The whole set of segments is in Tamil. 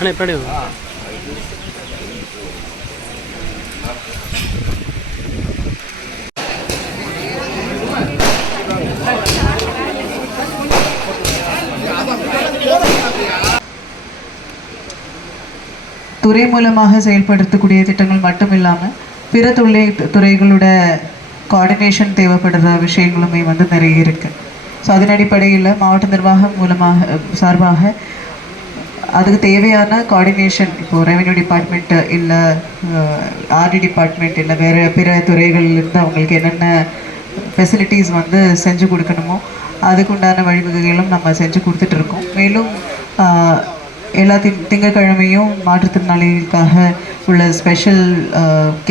துறை மூலமாக செயல்படுத்தக்கூடிய திட்டங்கள் மட்டும் இல்லாமல் பிற துறைகளோட கோஆர்டினேஷன் தேவைப்படுற விஷயங்களுமே வந்து நிறைய இருக்குது. ஸோ அதன் அடிப்படையில் மாவட்ட நிர்வாகம் மூலமாக சார்பாக அதுக்கு தேவையான கோஆர்டினேஷன், இப்போது ரெவென்யூ டிபார்ட்மெண்ட்டு இல்லை ஆர்டி டிபார்ட்மெண்ட் இல்லை வேறு பிற துறைகள்லேருந்து அவங்களுக்கு என்னென்ன ஃபெசிலிட்டிஸ் வந்து செஞ்சு கொடுக்கணுமோ அதுக்குண்டான வழிவகைகளும் நம்ம செஞ்சு கொடுத்துட்ருக்கோம். மேலும் எல்லா திங்கட்கிழமையும் மாற்றுத்திறனாளிகளுக்காக உள்ள ஸ்பெஷல்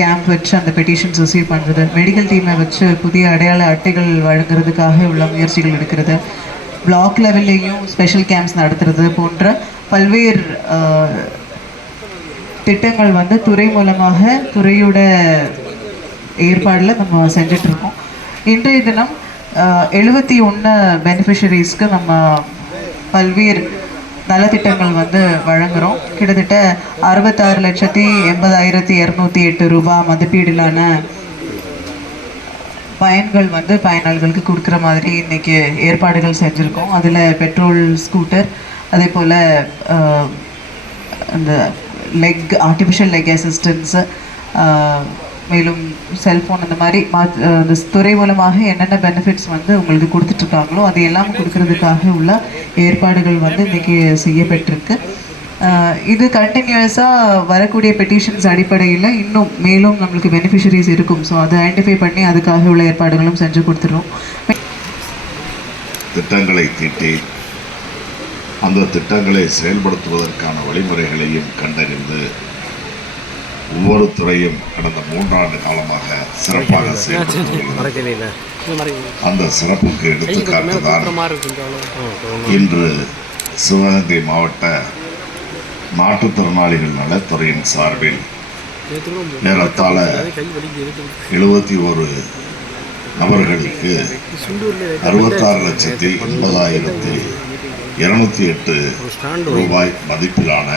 கேம்ப் வச்சு அந்த பெட்டிஷன்ஸ் ரிசீவ் பண்ணுறது, மெடிக்கல் டீமை வச்சு புதிய அடையாள அட்டைகள் வழங்குறதுக்காக உள்ள முயற்சிகள் எடுக்கிறது, பிளாக் லெவல்லையும் ஸ்பெஷல் கேம்ப்ஸ் நடத்துறது போன்ற பல்வேறு திட்டங்கள் வந்து துறை மூலமாக துறையோட ஏற்பாடில் நம்ம செஞ்சிட்ருக்கோம். இன்றைய தினம் 71 பெனிஃபிஷரிஸ்க்கு நம்ம பல்வேறு நலத்திட்டங்கள் வந்து வழங்குகிறோம். கிட்டத்தட்ட 66,80,208 ரூபாய் மதிப்பீடிலான பயன்கள் வந்து பயனாளிகளுக்கு கொடுக்குற மாதிரி இன்றைக்கி ஏற்பாடுகள் செஞ்சுருக்கோம். அதில் பெட்ரோல் ஸ்கூட்டர், அதே போல் அந்த ஆர்டிஃபிஷியல் லெக் அசிஸ்டன்ஸு, மேலும் செல்ஃபோன், அந்த மாதிரி அந்த துறை மூலமாக என்னென்ன பெனிஃபிட்ஸ் வந்து உங்களுக்கு கொடுத்துட்ருக்காங்களோ அது எல்லாம் கொடுக்கறதுக்காக உள்ள ஏற்பாடுகள் வந்து இன்றைக்கி செய்யப்பட்டிருக்கு. இது கண்டினியூஸாக வரக்கூடிய பெட்டிஷன்ஸ் அடிப்படையில் இன்னும் மேலும் நம்மளுக்கு பெனிஃபிஷரிஸ் இருக்கும். ஸோ அதை ஐடென்டிஃபை பண்ணி அதுக்காக உள்ள ஏற்பாடுகளும் செஞ்சு கொடுத்துருவோம். திட்டங்களை தீட்டி அந்த திட்டங்களை செயல்படுத்துவதற்கான வழிமுறைகளையும் கண்டறிந்து ஒவ்வொரு துறையும் கடந்த 3 ஆண்டு காலமாக சிறப்பாக செயல்படுத்துகிறது. அந்த சிறப்புக்கு எடுத்துக்காட்டுதான் இன்று சிவகங்கை மாவட்ட மாற்றுத்திறனாளிகள் நலத்துறையின் சார்பில் ஏறத்தாழ 71 நபர்களுக்கு 66,80,208 ரூபாய் மதிப்பிலான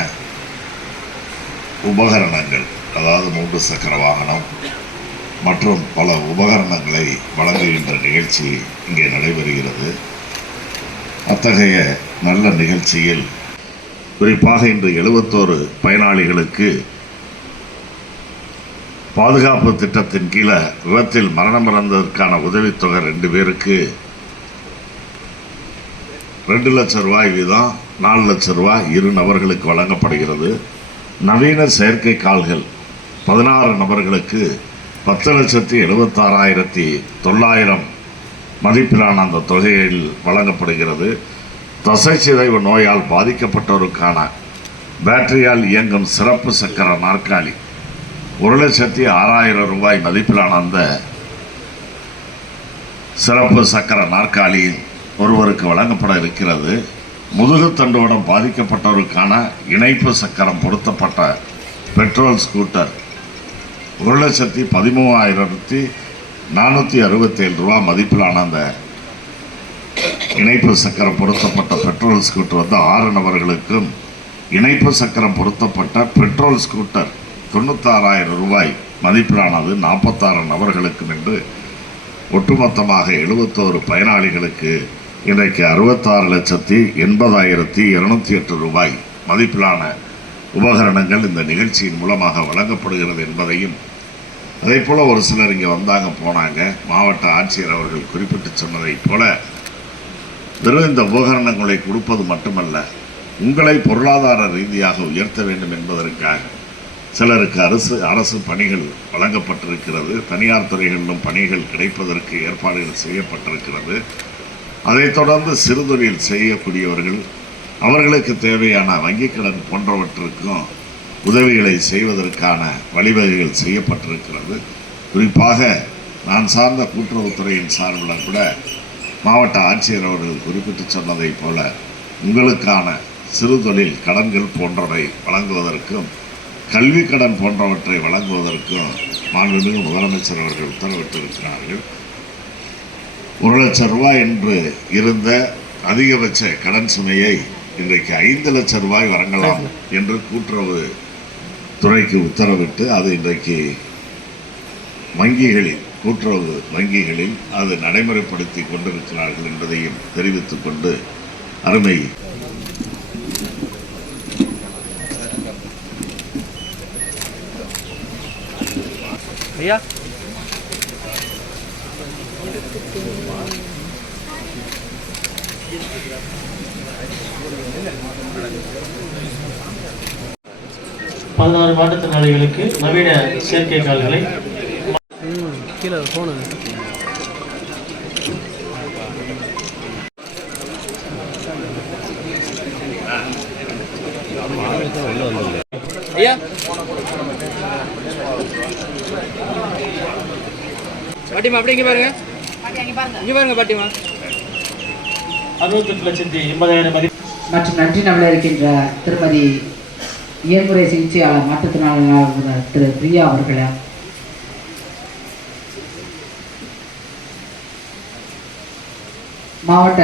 உபகரணங்கள், அதாவது 3 சக்கர வாகனம் மற்றும் பல உபகரணங்களை வழங்குகின்ற நிகழ்ச்சி இங்கே நடைபெறுகிறது. அத்தகைய நல்ல நிகழ்ச்சியில் குறிப்பாக இன்று 71 பயனாளிகளுக்கு பாதுகாப்பு திட்டத்தின் கீழே விபத்தில் மரணம் அடைந்ததற்கான உதவித்தொகை 2 பேருக்கு 2 லட்சம் ரூபாய் வீதம் 4 லட்சம் ரூபாய் 2 நபர்களுக்கு வழங்கப்படுகிறது. நவீன செயற்கை கால்கள் 16 நபர்களுக்கு 10,76,900 மதிப்பிலான அந்த தொகையில் வழங்கப்படுகிறது. தசை சிதைவு நோயால் பாதிக்கப்பட்டோருக்கான பேட்டரியால் இயங்கும் சிறப்பு சக்கர நாற்காலி 1,06,000 ரூபாய் மதிப்பிலான அந்த சிறப்பு சக்கர நாற்காலி ஒருவருக்கு வழங்கப்பட இருக்கிறது. முதுகுத்தண்டுவடம் பாதிக்கப்பட்டவருக்கான இணைப்பு சக்கரம் பொருத்தப்பட்ட பெட்ரோல் ஸ்கூட்டர் 1,13,467 ரூபாய் மதிப்பிலான அந்த இணைப்பு சக்கரம் பொருத்தப்பட்ட பெட்ரோல் ஸ்கூட்டர் வந்து 6 நபர்களுக்கும், இணைப்பு சக்கரம் பொருத்தப்பட்ட பெட்ரோல் ஸ்கூட்டர் 96,000 ரூபாய் மதிப்பிலானது 46 நபர்களுக்கும் என்று ஒட்டுமொத்தமாக 71 பயனாளிகளுக்கு இன்றைக்கு 66,80,208 ரூபாய் மதிப்பிலான உபகரணங்கள் இந்த நிகழ்ச்சியின் மூலமாக வழங்கப்படுகிறது என்பதையும், அதே போல் ஒரு சிலர் இங்கே வந்தாங்க போனாங்க, மாவட்ட ஆட்சியர் அவர்கள் குறிப்பிட்டு சொன்னதைப் போல வெறும் இந்த உபகரணங்களை கொடுப்பது மட்டுமல்ல, உங்களை பொருளாதார ரீதியாக உயர்த்த வேண்டும் என்பதற்காக சிலருக்கு அரசு பணிகள் வழங்கப்பட்டிருக்கிறது. தனியார் துறைகளிலும் பணிகள் கிடைப்பதற்கு ஏற்பாடுகள் செய்யப்பட்டிருக்கிறது. அதைத் தொடர்ந்து சிறுதொழில் செய்யக்கூடியவர்கள் அவர்களுக்கு தேவையான வங்கிக் கடன் போன்றவற்றுக்கும் உதவிகளை செய்வதற்கான வழிவகைகள் செய்யப்பட்டிருக்கிறது. குறிப்பாக நான் சார்ந்த கூட்டுறவுத்துறையின் சார்பில் கூட மாவட்ட ஆட்சியர் அவர்கள் குறிப்பிட்டு சொன்னதைப் போல உங்களுக்கான சிறுதொழில் கடன்கள் போன்றவை வழங்குவதற்கும் கல்வி கடன் போன்றவற்றை வழங்குவதற்கும் மாண்புமிகு முதலமைச்சர் அவர்கள் உத்தரவிட்டிருக்கிறார்கள். 1 லட்சம் ரூபாய் என்று இருந்த அதிகபட்ச கடன் சுமையை இன்றைக்கு 5 லட்சம் ரூபாய் வழங்கலாம் என்று கூட்டுறவு துறைக்கு உத்தரவிட்டு அது இன்றைக்கு வங்கிகளில் கூட்டுறவு வங்கிகளில் அது நடைமுறைப்படுத்தி கொண்டிருக்கிறார்கள் என்பதையும் தெரிவித்துக் கொண்டு அருமை ஐயா மாற்றுத்திறனாளிகளுக்கு நவீன செயற்கை கால்களை கீழே போன ஐயா பாட்டிமா அப்படி இங்கே பாருங்க இங்கே பாருங்க பாட்டிமா 68,80,000 மற்றும் நன்றி நபல இருக்கின்ற திருமதி இயன்முறை சிகிச்சையாளர் மாற்றுத்திறனாளிகளான திரு பிரியா அவர்களே, மாவட்ட